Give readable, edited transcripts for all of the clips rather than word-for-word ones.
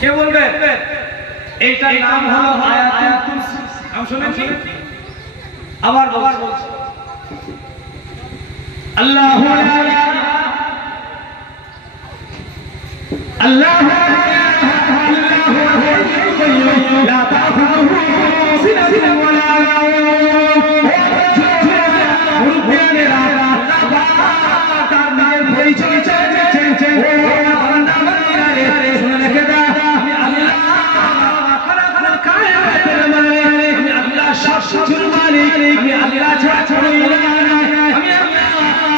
কে বলবে? এইটার নাম হলো আয়াতুল কুরসি। নাম শুনেন কি? আবার বলছি আল্লাহু লা ইলাহা আল্লাহু লা ইলাহা ইল্লা হুয়াল কাইয়্যুম লা তাখুযুহু সিনাতুন ওয়া লা নাওম। তার নামের পরিচয় চেয়েছেন ও বান্দা বান্দীরা রে, শুনে রেখে দাও আমি আল্লাহ খালাকুল কায়নাতের মালিক, আমি আল্লাহ সব কিছুর মালিক, আমি আল্লাহ ছাড়া কোনো ইলাহ নাই, আমি আল্লাহ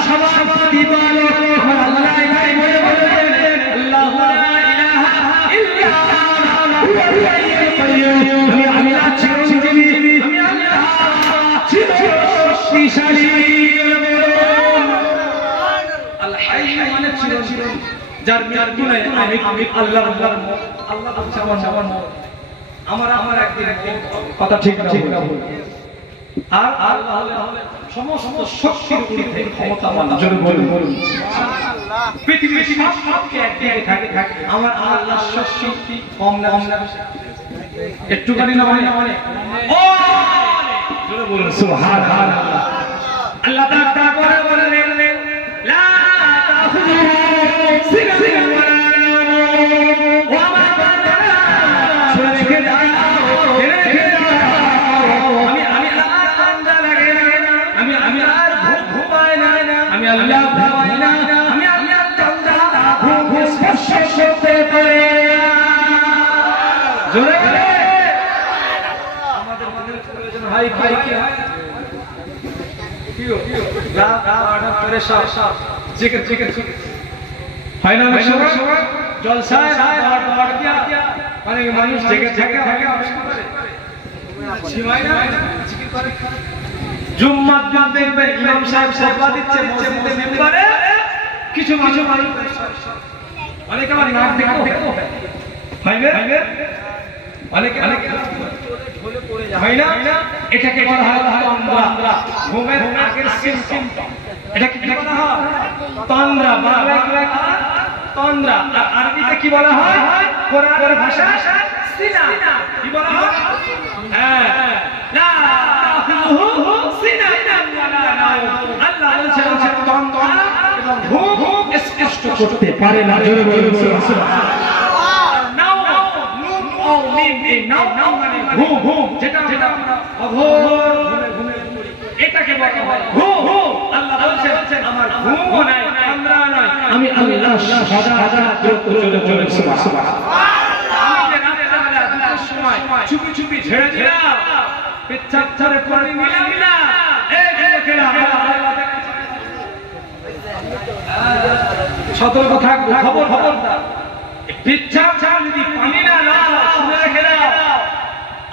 সবার প্রতিপালক, আমার আল্লাহ তাই বলে বলেন আল্লাহু লা ইলাহা ইল্লা হুয়াল হাইয়ুল কাইয়্যুম। আমি আল্লাহ চিরঞ্জীবী, আমি আল্লাহ চিরশক্তিশালী। আল হাইয়্যু মানে চিরঞ্জীবী, যার মৃত্যু নাই। আমি আল্লাহ আল্লাহ বলছে আমার একদিন কথা ঠিক না ভুল। আর আল্লাহ হলেন সমস্ত শক্তির ঊর্ধ্বে ক্ষমতাবান। জোরে বলুন সুবহানাল্লাহ। পৃথিবীর সবকে একদিকে থাকে আমার আল্লাহর শক্তি কম না একটুখানি না মানে ও জোরে বলুন সুবহানাল্লাহ। আল্লাহ তাআলা বলেন লা তাখুযুহু সিনাতুন ওয়া লা নাওম। ওয়া মা বাদানা শুনে রেখে দাও আমি আল্লাহ তন্দ্রা লাগে না, আমি আর ঘুমাই না, আমি আল্লাহ ঘুমাই না, আমি আল্লাহ তন্দ্রা ঘুম স্পর্শ করতে পারে। জোরে বলে আমাদের প্রয়োজন হয় কি হয় লা অর্ডার করে সব জিকির হয় না সময় জলসায় অর্ডার দিয়া মানে মানুষ জেগে সীমায় না জিকির করে। জুম্মার দিন দেখবেন ইমাম সাহেব খুতবা দিচ্ছে মসজিদের মিম্বরে, কিছু মানুষ অনেকে আমার নাক দেখো হইবে অনেকে হয় না, এটাকে বলা হয় তন্দ্রা, ঘুমের আগের সিম্পটম। এটাকে কি বলা হয়? তন্দ্রা। বাংলায় তন্দ্রা, আর আরবিতে কি বলা হয়? কোরআনের ভাষা সিনা। কি বলা হয়? হ্যাঁ, লা তাখুযুহু সিনাতুন ওয়া লা নাওম। আল্লাহ বলেছেন তন্দ্রা এবং ঘুম স্পষ্ট করতে পারে না। জোরে বলুন সুবহানাল্লাহ। নাও মানে ঘুম, যেটা আমরা অঘোর ঘুমে এটাকে বলা হয় ঘুম। আল্লাহ বলেছেন আমার ঘুমও নাই, তন্দ্রা নাই, আমি আল্লাহ সদা চলে সুবহানাল্লাহ। আমি যে রাতের বেলা দুটোর সময় চুপি ঝেড়ে দিলাম, পেচ্ছাপ করে করে নিলাম না, এই যুবকেরা সতর্ক থাকবো, খবরদার পেচ্ছাপ যদি পানি না নাও, শুনে রেখে দাও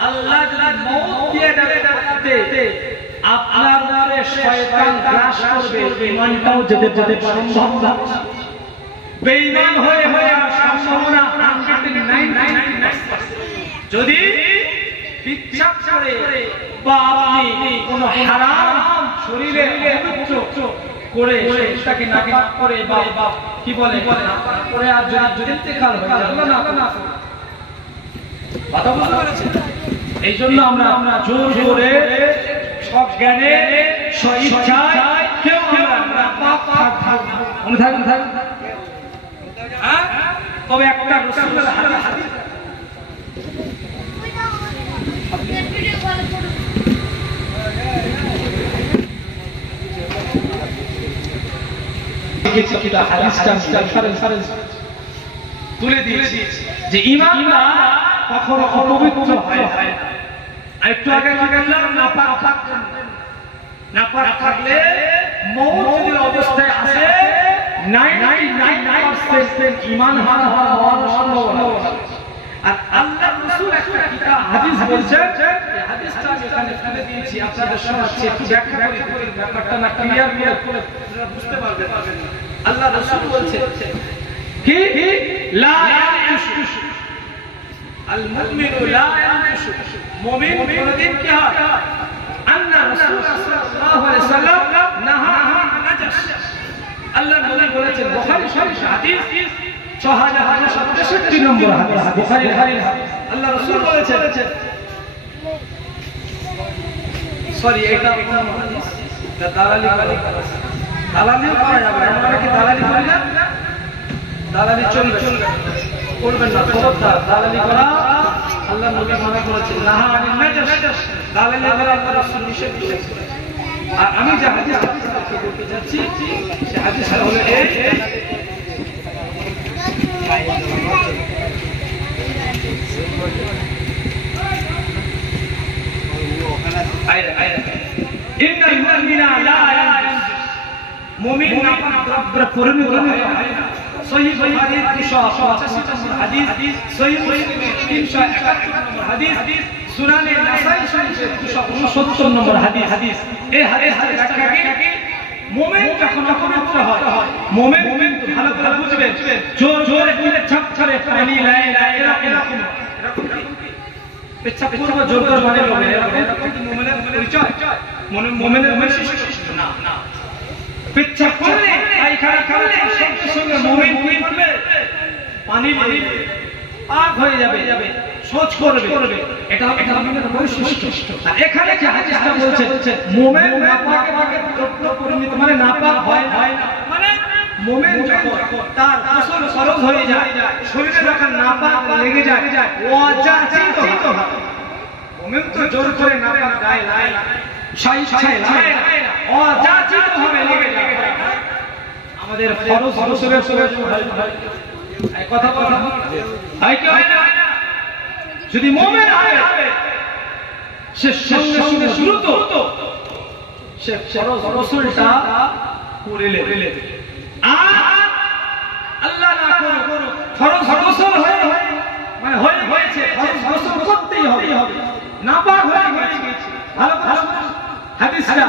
আল্লাহ যদি মওত দিয়ে দেবে আপনার উপরে শয়তান গ্রাস করবে, ঈমানটাও যেতে সম্ভব না। বেঈমান হয়ে সম্ভাবনা 199% যদি পেচ্ছাপ করে বা আপনি কোনো হারাম শরীরে পবিত্র করে সেটাকে নাপাক করে বা কি বলে করে আর যদি ইন্তেকাল হয় আল্লাহ না কথা বুঝতে পেরেছেন? এই জন্য আমরা জোর করে সব জ্ঞানে স্বইচ্ছায় কেউ আমরা পাপ মনে থাকুন হ্যাঁ। তবে একটা রাসূলের হাদিস তুলে দিয়েছি যে ঈমানটা কখনো অপবিত্র হয় না। একটু আগে বললাম নাপাক থাকলে মওত যদি অবস্থায় আসে 99% ঈমান হারা হওয়ার সম্ভাবনা। আর আল্লাহর রাসূল একটা কিতাব হাদিস বলছেন, এই হাদিসটা আমি এখানে তুলে দিয়েছি, আপনাদের শোনাচ্ছি, একটু ব্যাখ্যা করি, ব্যাপারটা না ক্লিয়ার করে আপনারা বুঝতে পারবেন। আল্লাহ রাসূল বলছেন কি লা ইয়ানশু আল মুমিনু লা ইয়ানশু, মুমিন কোনদিন কি হয় আন্না রাসূলুল্লাহ সাল্লাল্লাহু আলাইহি ওয়াসাল্লাম নাহা আন নাজাস। আল্লাহর নবী বলেছেন, বুখারী শরীফ হাদিস 6063 নম্বর হাদিস বুখারীর হাদিস। আল্লাহ রাসূল বলেছেন, সরি এটা কোন হাদিস, দালালি করা যাবে না, আমরা কি দালালি করি না? দালালি চলবে করবেন না, খবরদার। দালালি করা আল্লাহ নবী মানা করেছেন, নাহা আনিন নাজাস, দালালি করা আল্লাহ রাসূল নিষেধ করেছেন। আর আমি যে হাদিসটা বলতে যাচ্ছি সেই হাদিসটা হলো এই, ইন্নাল মুমিনা লা ইয়ানজুস, মুমিন নাপাক দ্রব্যে পরিণত হয় না। সহিহ বুখারীর 385 নম্বর হাদিস, সহিহ মুসলিমের 371 নম্বর হাদিস, সুনানে নাসাই শরীফের 269 নম্বর হাদিস। এই হাদিসের ব্যাখ্যা কি? মুমিন যখন অপবিত্র হয়, মুমিন ভালো করে বুঝবেন, জোরে বলে ছাপ ছাড়ে পানি লাই এরকম পেছাব করব জোর করে মানে হবে, এরকম কি মুমিনের পরিচয়? মুমিনের বৈশিষ্ট্য না। পেছাব করলে পায়খানা করলে সঙ্গে সঙ্গে মুমিন কি করবে? পানি পাক হয়ে যাবে, শৌচ করবে। এটা মুমিনের বৈশিষ্ট্য। আর এখানে যে হাদিসটা বলছে মুমিন নাপাকে পরিণত, মানে নাপাক হয় না, মানে মুমিন যখন তার গোসল ফরজ হয়ে যায়, শরীরে যখন নাপাক লেগে যায়, ওয়াজাচিত হয়। মুমিন তো জোর করে নাপাক গায়ে লায় না, ওয়াজাচিত ভাবে লেগে যায়। আমাদের ফরজ গোসলের সময় এই কথা বলা হয় কি হয় না? যদি মুমিন হয় সে সঙ্গে সঙ্গে দ্রুত সে ফরজ গোসলটা করে নেবে। আর আল্লাহ না করো ফরজ গোসল মানে হয়েছে, ফরজ গোসল করতেই হবে, নাপাক হয়ে গেছে, ভালো হাদিসটা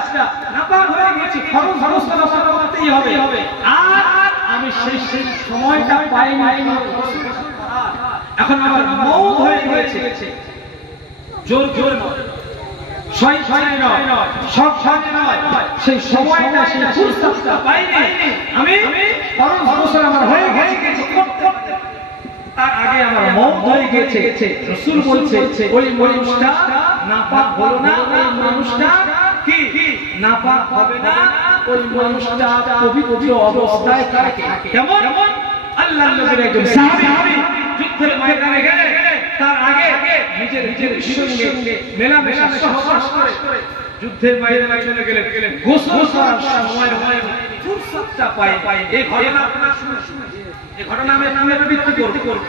নাপাক হয়ে গেছে, ফরজ গোসল করতেই হবে। আর আমি সেই সময়টা পাই নাই, এখন আমার মওত হয়ে গেছে, জোর ছয় নয়, সব নয়, সেই সময়টা সেই ফুরসতটা পাইনি, আমি ফরজ গোসল আমার হয়ে গেছে, তার আগে আমার মওত হয়ে গেছে। রাসূল বলছে ওই মানুষটা নাপাক হলো না, ওই মানুষটা কি নাপাক হবে না, ওই মানুষটা পবিত্র অবস্থায় থাকে। কেমন? আল্লাহর নবীর একজন সাহাবী যুদ্ধের ময়দানে গেলে তার আগে নিজের সঙ্গে মেলামেশা সহবাস করে যুদ্ধের ময়দানে চলে গেলেন, গোসল করার সময় ফুরসতটা পায়। এই ঘটনা আপনারা শুনে, এই ঘটনা আমি আপনাদের বৃত্তি করব।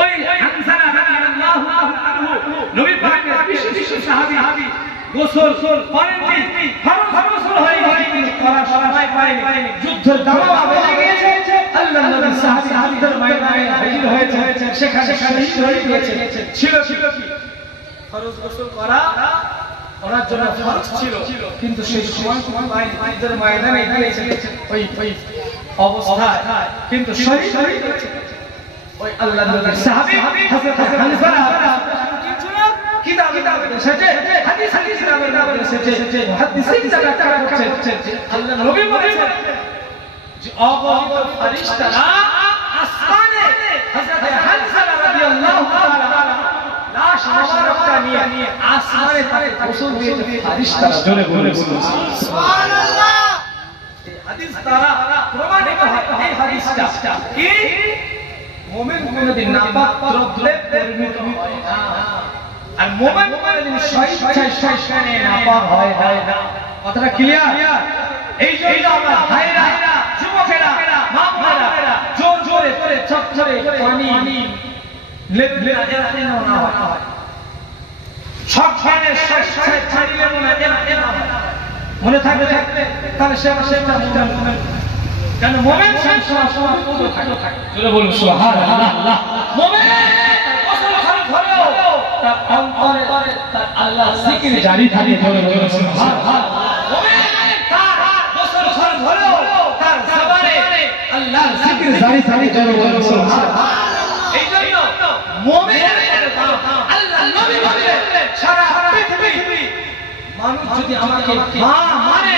ওই হানজালা রাদিয়াল্লাহু আনহু নবী পাকের বিশেষ সাহাবী, গোসল করেননি, ফরজ গোসল হয়ে গেছে, করার সময় পায়নি, যুদ্ধের দাওয়া বেজে গিয়েছে, আল্লাহর নবী সাহাবী যুদ্ধের ময়দানে হাজির হয়েছে, সেখানে শহীদ হয়ে গেছে। ছিল কি ফরজ গোসল করার জন্য ফরজ ছিল, কিন্তু সেই সময় পায়নি, যুদ্ধের ময়দানে গিয়েছে ওই অবস্থায়, কিন্তু শহীদ হয়ে গেছে। ওই আল্লাহর নবীর সাহাবী হযরত হানজালা কিতাবে এসেছে, হাদিস নামে এসেছে, মুহাদ্দিসিন যারা করছেন, আল্লাহর নবী বলেছেন যে অগণিত ফেরেশতারা আসমানে হযরত হানজালা রাদিয়াল্লাহু তাআলা লাশ মুবারকটা নিয়ে আসমানে তাকে গোসল দিয়েছে ফেরেশতারা। জোরে বলে সুবহানাল্লাহ। এই হাদিস দ্বারা প্রমাণিত হয়, এই হাদিসটা কি মুমিন কোনদিন নাপাক দ্রব্যে পরিণত হয় না, আর মুমিন কোনদিন শয়তানে নাপাক হয় না। কথাটা ক্লিয়ার? এই জন্য আমার ভাইরা, যুবকেরা, মা-বোনেরা জোরে চকচরে পানি লেপলে যেন না হয়, সব ধরনের ছাড়িলে মনে থাকবে, তাহলে সে মুমিন। কেন মুমিন সবসময় পবিত্র থাকে। জোরে বলুন সুবহানাল্লাহ। মুমিন গোসল ফরজ হলেও তার অন্তরে তার আল্লাহ জিকির জারি থাকে। জোরে বলুন সুবহানাল্লাহ। মুমিন তার গোসল ফরজ হলেও তার জবানে আল্লাহর জিকির জারি থাকে। জোরে বলুন সুবহানাল্লাহ। এইজন্য মুমিনের আল্লাহর নবী বলেন, সারা পৃথিবী মানুষ যদি আমাকে মানে,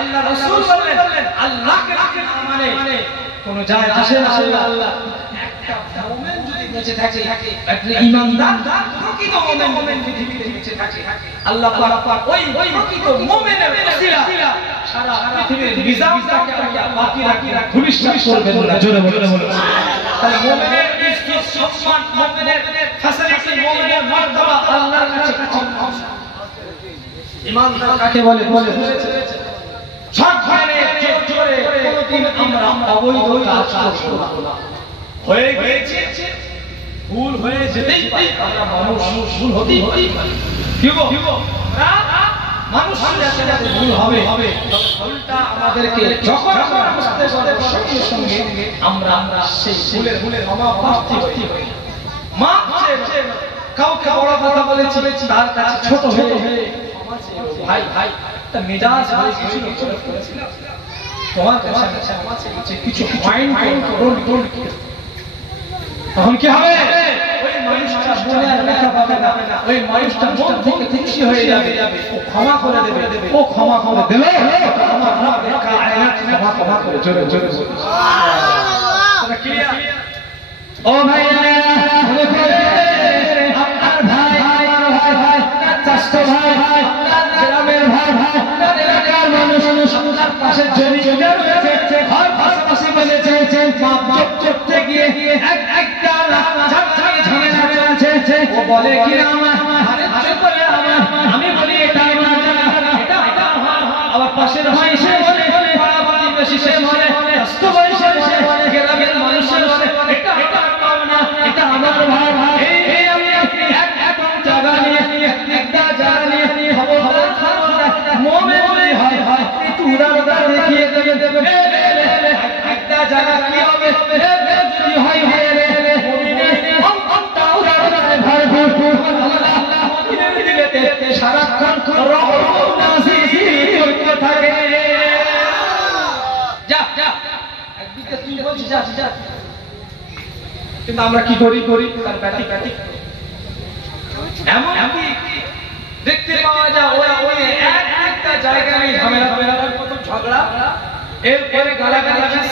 আল্লাহ রাসূল বললেন আল্লাহকে মানে কোনো যায় আসে না। আল্লাহ একটা মুমিন যদি বেঁচে থাকে, একটা ঈমানদার প্রকৃত মুমিন পৃথিবীতে বেঁচে থাকে, আল্লাহ পাক ওই প্রকৃত মুমিনের ওসিলা সারা পৃথিবীর নিজামটাকে আল্লাহ বাকি রাখা ধূলিসাৎ করবেন না। জোরে বলে তাহলে মুমিনের ইজ্জত সম্মান, মুমিনের ফ্যাসিলিটি, মুমিনের মর্যাদা আল্লাহর কাছে কম। ঈমানদার কাকে বলে সব ধরনের জোরে কোনদিন আমরা অবৈধ কাজ করব না। হয়ে গেছে ভুল হয়ে যেতেই পারে, আমরা মানুষ ভুল হতেই পারে। কি গো মানুষের সাথে ভুল হবে, তবে ভুলটা আমাদেরকে যখন আমরা বুঝতে পারব সঙ্গে সঙ্গে আমরা সেই ভুলের ক্ষমা প্রার্থী হই। মাফ চেয়ে কাউকে বড় কথা বলেছি তার কাছে ছোট হয়ে ভাই একটা মেজাজ হয়ে কিছু করেছিলাম তোমার কাছে ক্ষমা চেয়েছি, কিছু মাইন্ড করুন। তখন কি হবে? ওই মানুষটা মনে আর ব্যথা পাবে না, ওই মানুষটা মন থেকে খুশি হয়ে যাবে, ও ক্ষমা করে দেবে, ও ক্ষমা করে দেবে, আমার রব কায়নাত ক্ষমা করে। জোরে জোরে এটা ক্লিয়ার? ও ভাইরা আপনার ভাই চাষ্ট ভাই, গ্রামের ভাই, এলাকার মানুষ, আপনার পাশে জমি রয়েছে, ঘর পাশাপাশি বলেছে মাপ করতে গিয়ে একটা ঝামেলা চলছে। ও বলে কি আমি বলি এটা আবার পাশের ভাই সে বলে, পাড়া প্রতিবেশী সে বলে, চাষ্ট ভাই সে বলে, গ্রামের মানুষের বলে এটা পাও না, এটা আমার ভাই। এই আমি এক জায়গা নিয়ে একটা জায়গা নিয়ে খবরদার মুমিন হয় একটু উদার দেখিয়ে দেবে। একটা জায়গা কি হবে যদি হয় মুমিনের অন্তরটা উদার ভাই আল্লাহ মুমিনের দিলেতে সারাক্ষণ রহমত নাযিল করতে থাকে। যা একদিকে তুই বলছিস যা, কিন্তু আমরা কি করি তার ব্যাটি এমন দেখতে পাওয়া যায় ওই একটা জায়গায় ঝামেলা, প্রথম ঝগড়া, এরপরে গালাগালি।